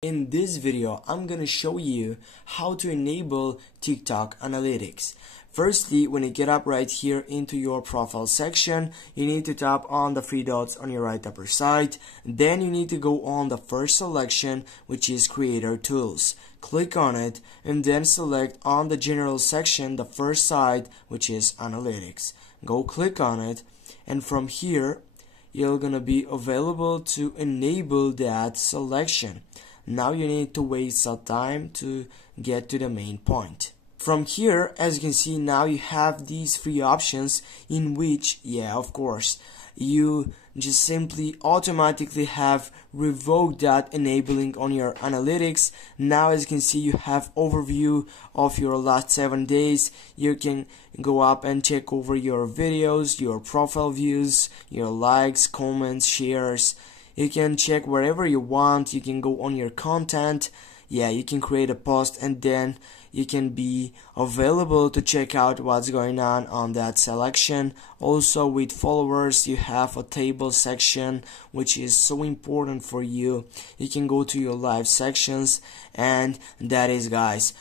In this video, I'm gonna show you how to enable TikTok analytics. Firstly, when you get up right here into your profile section, you need to tap on the three dots on your right upper side. Then you need to go on the first selection, which is Creator Tools. Click on it and then select on the General section the first side, which is Analytics. Go click on it, and from here, you're gonna be available to enable that selection. Now you need to wait some time to get to the main point. From here, as you can see, now you have these three options in which, of course, you just simply automatically have revoked that enabling on your analytics. Now as you can see, you have overview of your last 7 days. You can go up and check over your videos, your profile views, your likes, comments, shares. You can check wherever you want. You can go on your content. You can create a post and then you can be available to check out what's going on that selection. Also with followers, you have a table section which is so important for you. You can go to your live sections, and that is, guys,